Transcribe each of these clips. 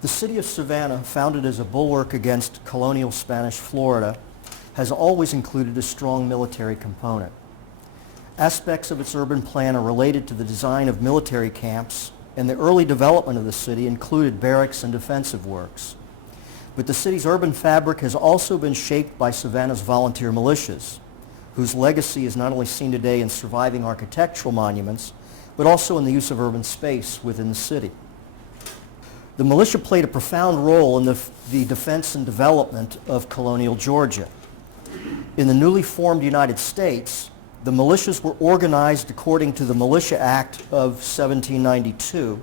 The city of Savannah, founded as a bulwark against colonial Spanish Florida, has always included a strong military component. Aspects of its urban plan are related to the design of military camps, and the early development of the city included barracks and defensive works. But the city's urban fabric has also been shaped by Savannah's volunteer militias, whose legacy is not only seen today in surviving architectural monuments, but also in the use of urban space within the city. The militia played a profound role in the defense and development of colonial Georgia. In the newly formed United States, the militias were organized according to the Militia Act of 1792,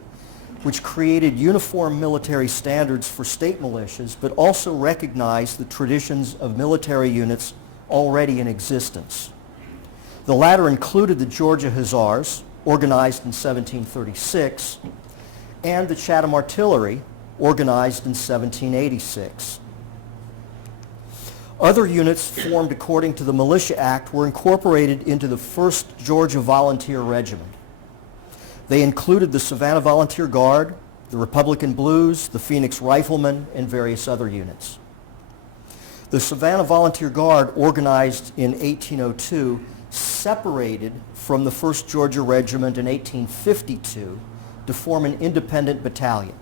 which created uniform military standards for state militias, but also recognized the traditions of military units already in existence. The latter included the Georgia Hussars, organized in 1736, and the Chatham Artillery, organized in 1786. Other units formed according to the Militia Act were incorporated into the 1st Georgia Volunteer Regiment. They included the Savannah Volunteer Guard, the Republican Blues, the Phoenix Riflemen, and various other units. The Savannah Volunteer Guard, organized in 1802, separated from the 1st Georgia Regiment in 1852 to form an independent battalion.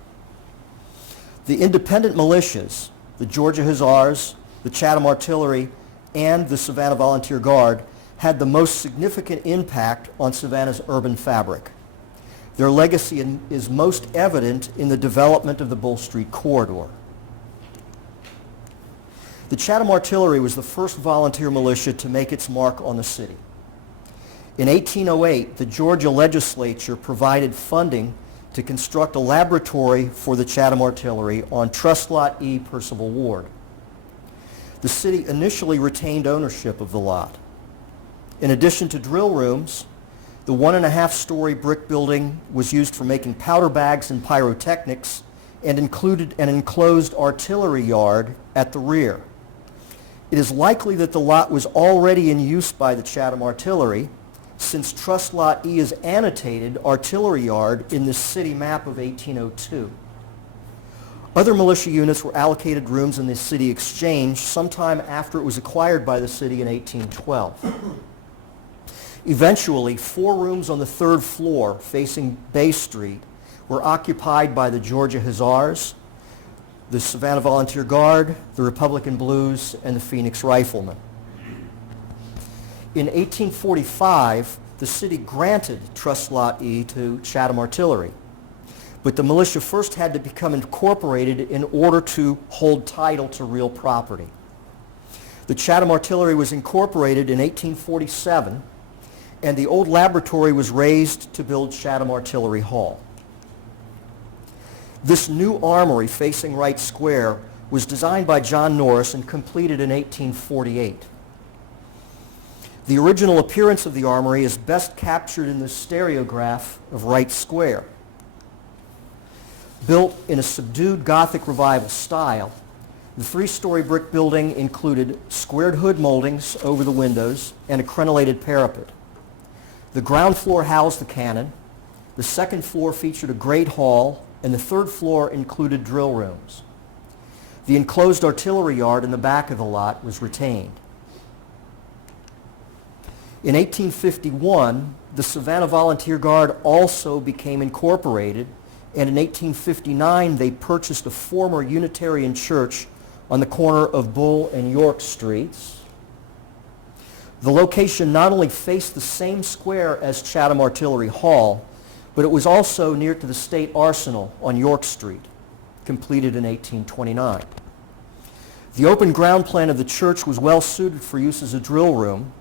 The independent militias, the Georgia Hussars, the Chatham Artillery, and the Savannah Volunteer Guard, had the most significant impact on Savannah's urban fabric. Their legacy is most evident in the development of the Bull Street corridor. The Chatham Artillery was the first volunteer militia to make its mark on the city. In 1808, the Georgia legislature provided funding to construct a laboratory for the Chatham Artillery on Trust Lot E, Percival Ward. The city initially retained ownership of the lot. In addition to drill rooms, the 1.5-story brick building was used for making powder bags and pyrotechnics and included an enclosed artillery yard at the rear. It is likely that the lot was already in use by the Chatham Artillery, since Trust Lot E is annotated artillery yard in the city map of 1802. Other militia units were allocated rooms in the city exchange sometime after it was acquired by the city in 1812. Eventually, 4 rooms on the 3rd floor facing Bay Street were occupied by the Georgia Hussars, the Savannah Volunteer Guard, the Republican Blues, and the Phoenix Riflemen. In 1845, the city granted Trust Lot E to Chatham Artillery, but the militia first had to become incorporated in order to hold title to real property. The Chatham Artillery was incorporated in 1847, and the old laboratory was razed to build Chatham Artillery Hall. This new armory facing Wright Square was designed by John Norris and completed in 1848. The original appearance of the armory is best captured in the stereograph of Wright Square. Built in a subdued Gothic Revival style, the 3-story brick building included squared hood moldings over the windows and a crenellated parapet. The ground floor housed the cannon, the 2nd floor featured a great hall, and the 3rd floor included drill rooms. The enclosed artillery yard in the back of the lot was retained. In 1851, the Savannah Volunteer Guard also became incorporated, and in 1859 they purchased a former Unitarian church on the corner of Bull and York Streets. The location not only faced the same square as Chatham Artillery Hall, but it was also near to the State Arsenal on York Street, completed in 1829. The open ground plan of the church was well suited for use as a drill room,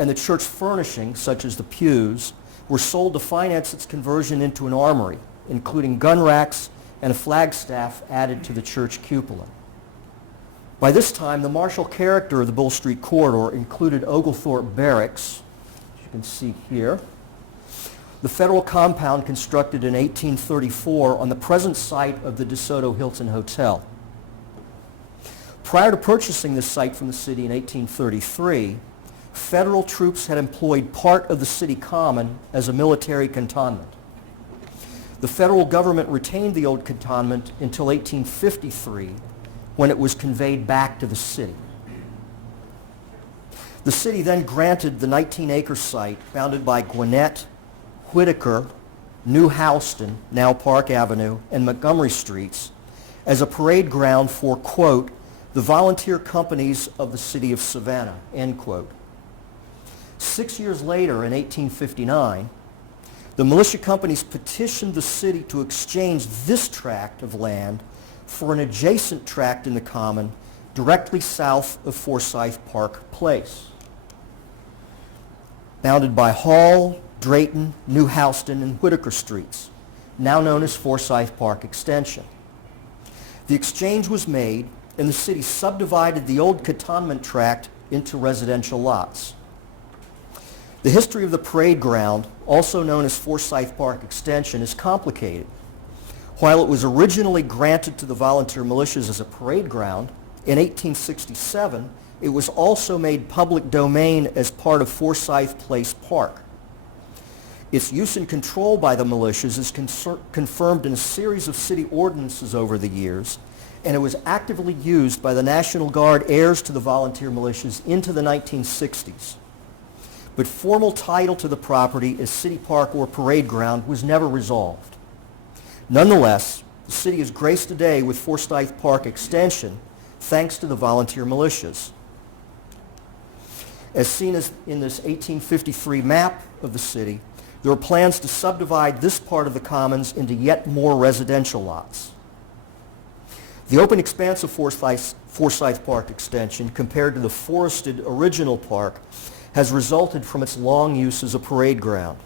and the church furnishings, such as the pews, were sold to finance its conversion into an armory, including gun racks and a flagstaff added to the church cupola. By this time, the martial character of the Bull Street corridor included Oglethorpe Barracks, as you can see here, the federal compound constructed in 1834 on the present site of the DeSoto Hilton Hotel. Prior to purchasing this site from the city in 1833, federal troops had employed part of the city common as a military cantonment. The federal government retained the old cantonment until 1853, when it was conveyed back to the city. The city then granted the 19-acre site bounded by Gwinnett, Whitaker, New Houston, now Park Avenue, and Montgomery Streets as a parade ground for, quote, the volunteer companies of the city of Savannah, end quote. 6 years later, in 1859, the militia companies petitioned the city to exchange this tract of land for an adjacent tract in the common directly south of Forsyth Park Place, bounded by Hall, Drayton, New Houston, and Whitaker Streets, now known as Forsyth Park Extension. The exchange was made, and the city subdivided the old cantonment tract into residential lots. The history of the parade ground, also known as Forsyth Park Extension, is complicated. While it was originally granted to the volunteer militias as a parade ground, in 1867 it was also made public domain as part of Forsyth Place Park. Its use and control by the militias is confirmed in a series of city ordinances over the years, and it was actively used by the National Guard heirs to the volunteer militias into the 1960s. But formal title to the property as city park or parade ground was never resolved. Nonetheless, the city is graced today with Forsyth Park Extension thanks to the volunteer militias. As seen in this 1853 map of the city, there are plans to subdivide this part of the commons into yet more residential lots. The open expanse of Forsyth Park Extension, compared to the forested original park, has resulted from its long use as a parade ground.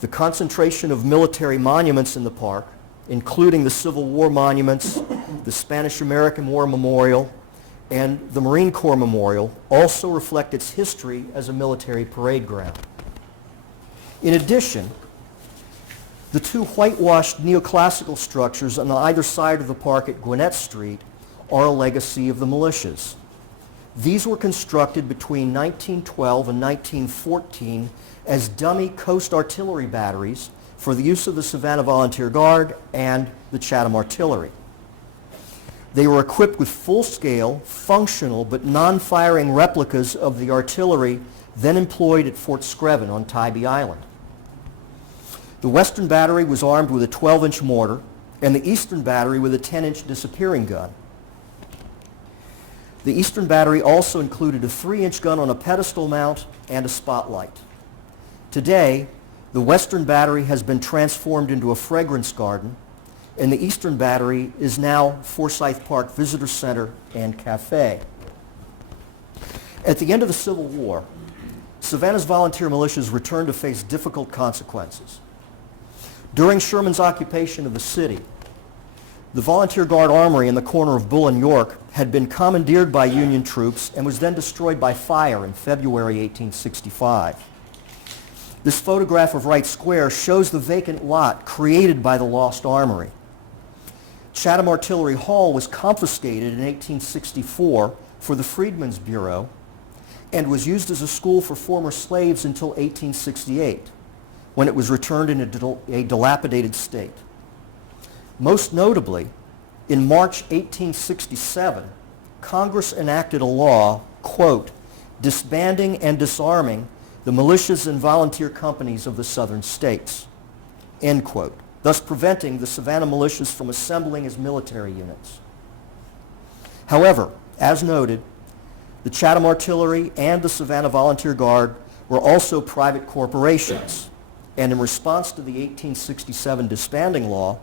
The concentration of military monuments in the park, including the Civil War monuments, the Spanish-American War Memorial, and the Marine Corps Memorial, also reflect its history as a military parade ground. In addition, the two whitewashed neoclassical structures on either side of the park at Gwinnett Street are a legacy of the militias. These were constructed between 1912 and 1914 as dummy coast artillery batteries for the use of the Savannah Volunteer Guard and the Chatham Artillery. They were equipped with full-scale, functional, but non-firing replicas of the artillery then employed at Fort Screven on Tybee Island. The western battery was armed with a 12-inch mortar, and the eastern battery with a 10-inch disappearing gun. The eastern battery also included a 3-inch gun on a pedestal mount and a spotlight. Today, the western battery has been transformed into a fragrance garden, and the eastern battery is now Forsyth Park Visitor Center and Cafe. At the end of the Civil War, Savannah's volunteer militias returned to face difficult consequences. During Sherman's occupation of the city, the Volunteer Guard Armory in the corner of Bull and York had been commandeered by Union troops and was then destroyed by fire in February 1865. This photograph of Wright Square shows the vacant lot created by the lost armory. Chatham Artillery Hall was confiscated in 1864 for the Freedmen's Bureau and was used as a school for former slaves until 1868, when it was returned in a dilapidated state. Most notably, in March 1867, Congress enacted a law, quote, disbanding and disarming the militias and volunteer companies of the southern states, end quote, thus preventing the Savannah militias from assembling as military units. However, as noted, the Chatham Artillery and the Savannah Volunteer Guard were also private corporations, and in response to the 1867 disbanding law,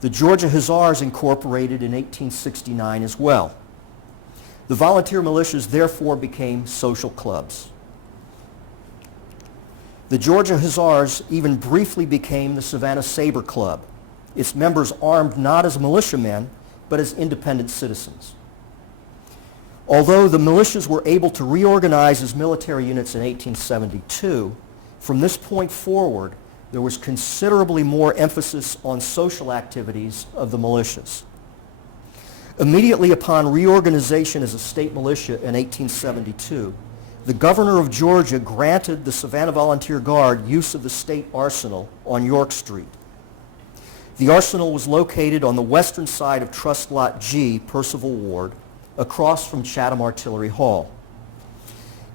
the Georgia Hussars incorporated in 1869 as well. The volunteer militias therefore became social clubs. The Georgia Hussars even briefly became the Savannah Sabre Club, its members armed not as militiamen, but as independent citizens. Although the militias were able to reorganize as military units in 1872, from this point forward, there was considerably more emphasis on social activities of the militias. Immediately upon reorganization as a state militia in 1872, the governor of Georgia granted the Savannah Volunteer Guard use of the state arsenal on York Street. The arsenal was located on the western side of Trust Lot G, Percival Ward, across from Chatham Artillery Hall.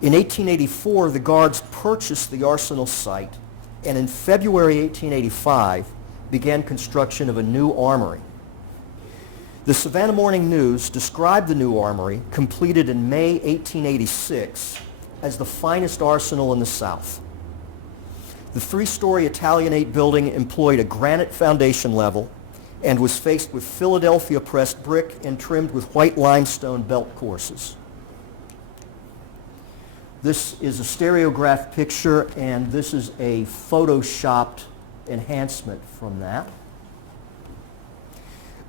In 1884, the Guards purchased the arsenal site, and in February 1885 began construction of a new armory. The Savannah Morning News described the new armory, completed in May 1886, as the finest arsenal in the South. The three-story Italianate building employed a granite foundation level and was faced with Philadelphia pressed brick and trimmed with white limestone belt courses. This is a stereographed picture, and this is a photoshopped enhancement from that.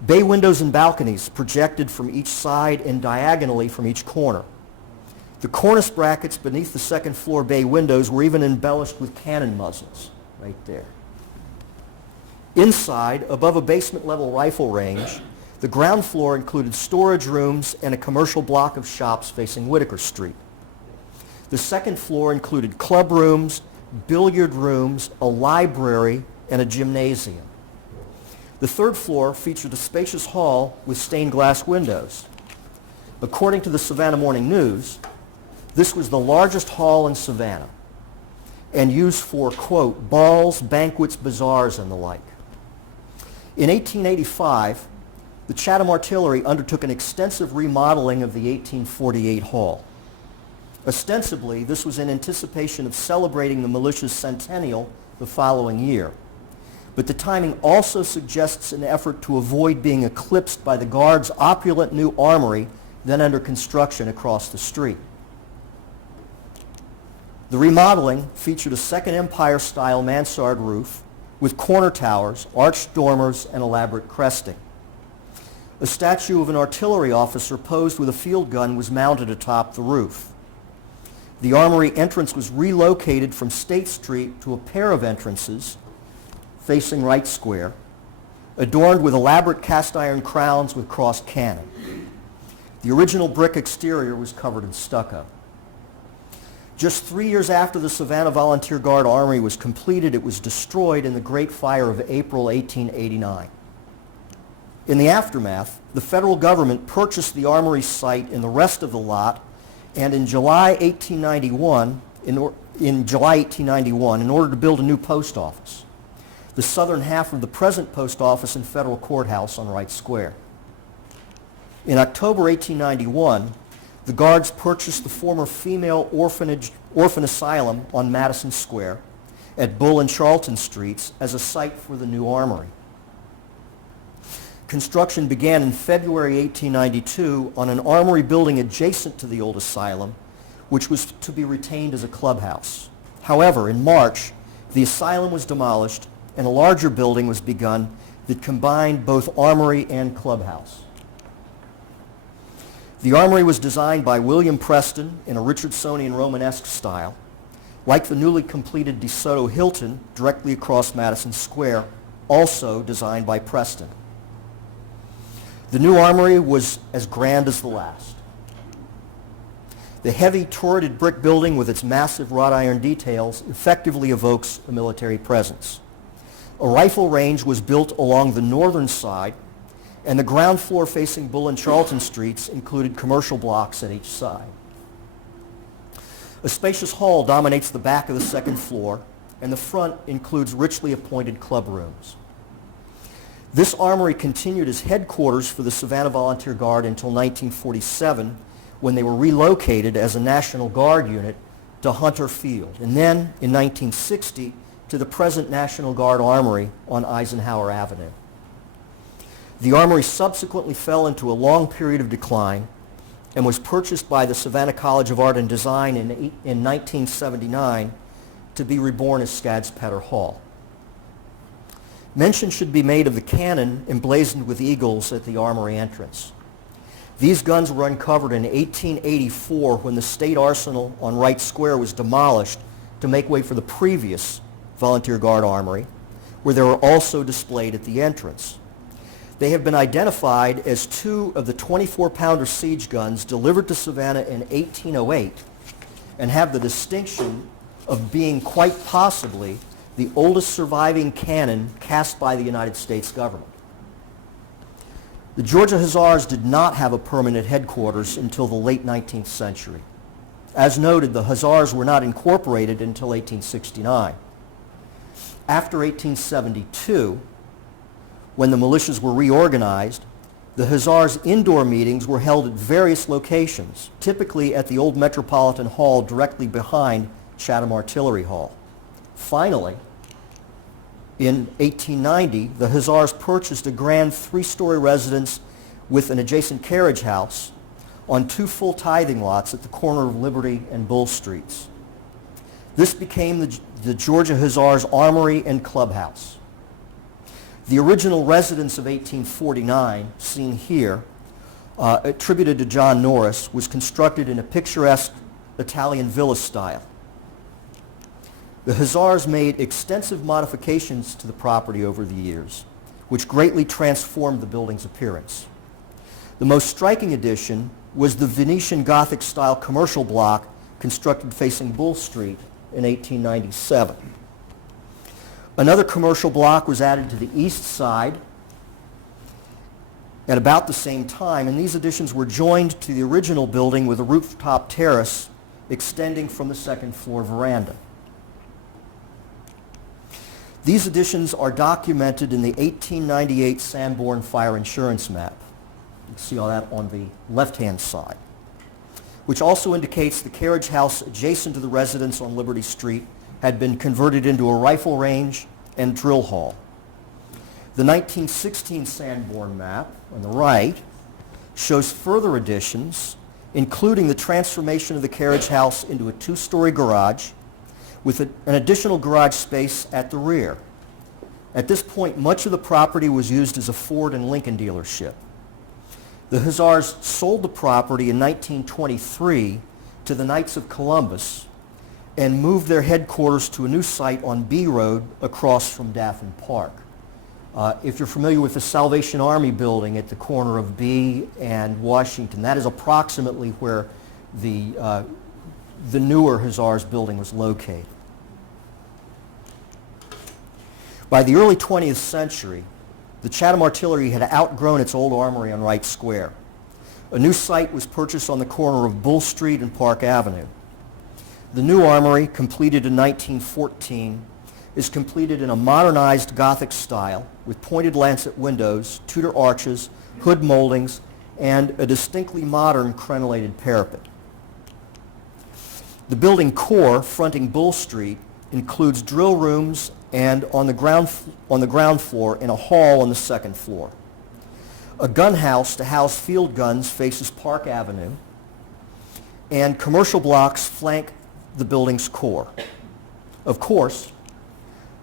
Bay windows and balconies projected from each side and diagonally from each corner. The cornice brackets beneath the second floor bay windows were even embellished with cannon muzzles right there. Inside, above a basement level rifle range, the ground floor included storage rooms and a commercial block of shops facing Whitaker Street. The second floor included club rooms, billiard rooms, a library, and a gymnasium. The third floor featured a spacious hall with stained glass windows. According to the Savannah Morning News, this was the largest hall in Savannah and used for, quote, balls, banquets, bazaars, and the like. In 1885, the Chatham Artillery undertook an extensive remodeling of the 1848 hall. Ostensibly, this was in anticipation of celebrating the militia's centennial the following year. But the timing also suggests an effort to avoid being eclipsed by the Guards' opulent new armory then under construction across the street. The remodeling featured a Second Empire-style mansard roof with corner towers, arched dormers, and elaborate cresting. A statue of an artillery officer posed with a field gun was mounted atop the roof. The armory entrance was relocated from State Street to a pair of entrances facing Wright Square, adorned with elaborate cast iron crowns with crossed cannon. The original brick exterior was covered in stucco. Just 3 years after the Savannah Volunteer Guard Armory was completed, it was destroyed in the Great Fire of April 1889. In the aftermath, the federal government purchased the armory site and the rest of the lot, and in July 1891, in order to build a new post office, the southern half of the present post office and federal courthouse on Wright Square. In October 1891, the Guards purchased the former female orphan asylum on Madison Square at Bull and Charlton Streets as a site for the new armory. Construction began in February 1892 on an armory building adjacent to the old asylum, which was to be retained as a clubhouse. However, in March, the asylum was demolished and a larger building was begun that combined both armory and clubhouse. The armory was designed by William Preston in a Richardsonian Romanesque style. Like the newly completed DeSoto Hilton directly across Madison Square, also designed by Preston. The new armory was as grand as the last. The heavy turreted brick building with its massive wrought iron details effectively evokes a military presence. A rifle range was built along the northern side, and the ground floor facing Bull and Charlton Streets included commercial blocks at each side. A spacious hall dominates the back of the second floor, and the front includes richly appointed club rooms. This armory continued as headquarters for the Savannah Volunteer Guard until 1947, when they were relocated as a National Guard unit to Hunter Field, and then in 1960 to the present National Guard Armory on Eisenhower Avenue. The armory subsequently fell into a long period of decline and was purchased by the Savannah College of Art and Design in 1979 to be reborn as Skad's-Petter Hall. Mention should be made of the cannon emblazoned with eagles at the armory entrance. These guns were uncovered in 1884 when the State Arsenal on Wright Square was demolished to make way for the previous Volunteer Guard Armory, where they were also displayed at the entrance. They have been identified as two of the 24-pounder siege guns delivered to Savannah in 1808 and have the distinction of being quite possibly the oldest surviving cannon cast by the United States government. The Georgia Hussars did not have a permanent headquarters until the late 19th century. As noted, the Hussars were not incorporated until 1869. After 1872, when the militias were reorganized, the Hussars' indoor meetings were held at various locations, typically at the old Metropolitan Hall directly behind Chatham Artillery Hall. Finally, in 1890, the Hussars purchased a grand three-story residence with an adjacent carriage house on two full tithing lots at the corner of Liberty and Bull Streets. This became the Georgia Hussars Armory and Clubhouse. The original residence of 1849, seen here, attributed to John Norris, was constructed in a picturesque Italian villa style. The Hussars made extensive modifications to the property over the years, which greatly transformed the building's appearance. The most striking addition was the Venetian Gothic-style commercial block constructed facing Bull Street in 1897. Another commercial block was added to the east side at about the same time, and these additions were joined to the original building with a rooftop terrace extending from the second floor veranda. These additions are documented in the 1898 Sanborn Fire Insurance Map. You can see all that on the left-hand side, which also indicates the carriage house adjacent to the residence on Liberty Street had been converted into a rifle range and drill hall. The 1916 Sanborn map on the right shows further additions, including the transformation of the carriage house into a two-story garage with an additional garage space at the rear. At this point, much of the property was used as a Ford and Lincoln dealership. The Hussars sold the property in 1923 to the Knights of Columbus and moved their headquarters to a new site on B Road across from Daffin Park. If you're familiar with the Salvation Army building at the corner of B and Washington, that is approximately where the newer Hussars building was located. By the early 20th century, the Chatham Artillery had outgrown its old armory on Wright Square. A new site was purchased on the corner of Bull Street and Park Avenue. The new armory, completed in 1914, is completed in a modernized Gothic style with pointed lancet windows, Tudor arches, hood moldings, and a distinctly modern crenellated parapet. The building core, fronting Bull Street, includes drill rooms and on the ground floor in a hall on the second floor. A gun house to house field guns faces Park Avenue, and commercial blocks flank the building's core. Of course,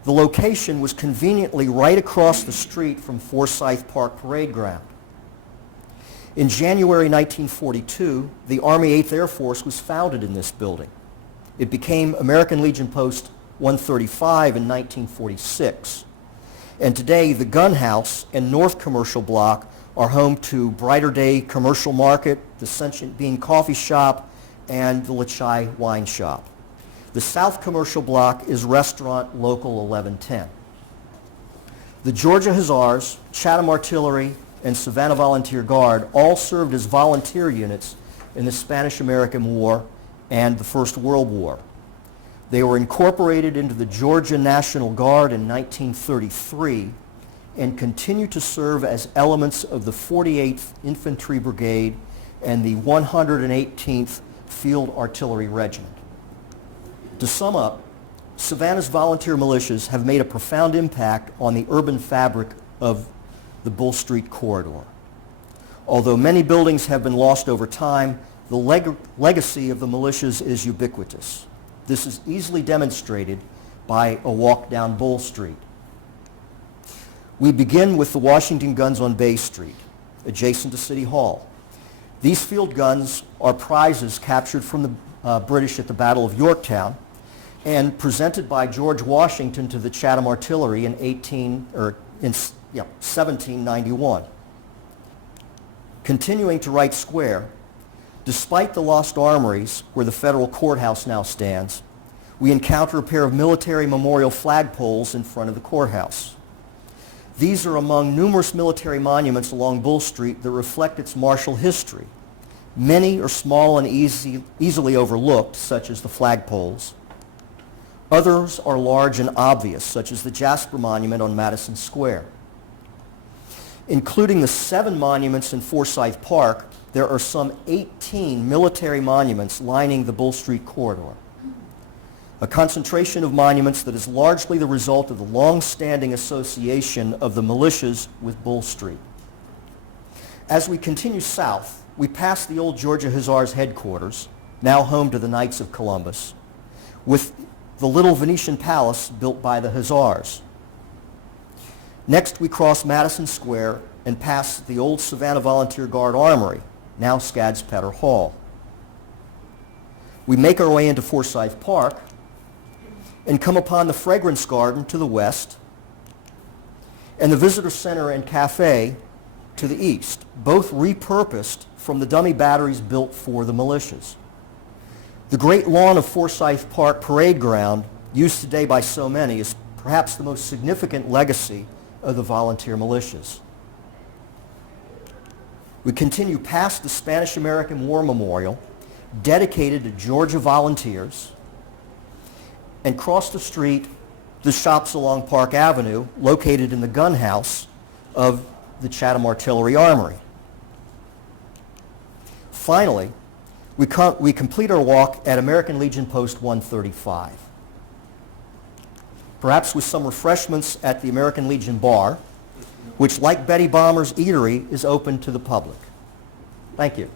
the location was conveniently right across the street from Forsyth Park Parade Ground. In January 1942, the Army 8th Air Force was founded in this building. It became American Legion Post 135 in 1946. And today, the gun house and North Commercial Block are home to Brighter Day Commercial Market, the Sentient Bean Coffee Shop, and the Lachai Wine Shop. The South Commercial Block is Restaurant Local 1110. The Georgia Hussars, Chatham Artillery, and Savannah Volunteer Guard all served as volunteer units in the Spanish-American War and the First World War. They were incorporated into the Georgia National Guard in 1933 and continue to serve as elements of the 48th Infantry Brigade and the 118th Field Artillery Regiment. To sum up, Savannah's volunteer militias have made a profound impact on the urban fabric of the Bull Street corridor. Although many buildings have been lost over time, the legacy of the militias is ubiquitous. This is easily demonstrated by a walk down Bull Street. We begin with the Washington guns on Bay Street, adjacent to City Hall. These field guns are prizes captured from the British at the Battle of Yorktown and presented by George Washington to the Chatham Artillery in 1791. Continuing to Wright Square, despite the lost armories where the federal courthouse now stands, we encounter a pair of military memorial flagpoles in front of the courthouse. These are among numerous military monuments along Bull Street that reflect its martial history. Many are small and easily overlooked, such as the flagpoles. Others are large and obvious, such as the Jasper Monument on Madison Square. Including the 7 monuments in Forsyth Park, there are some 18 military monuments lining the Bull Street corridor. A concentration of monuments that is largely the result of the long-standing association of the militias with Bull Street. As we continue south, we pass the old Georgia Hussars headquarters, now home to the Knights of Columbus, with the little Venetian palace built by the Hussars. Next, we cross Madison Square and pass the old Savannah Volunteer Guard Armory, now Skads-Petter Hall. We make our way into Forsyth Park and come upon the Fragrance Garden to the west and the Visitor Center and Cafe to the east, both repurposed from the dummy batteries built for the militias. The great lawn of Forsyth Park Parade Ground, used today by so many, is perhaps the most significant legacy of the volunteer militias. We continue past the Spanish-American War Memorial, dedicated to Georgia volunteers, and cross the street, the shops along Park Avenue, located in the gun house of the Chatham Artillery Armory. Finally, we complete our walk at American Legion Post 135. Perhaps with some refreshments at the American Legion Bar, which, like Betty Bomber's Eatery, is open to the public. Thank you.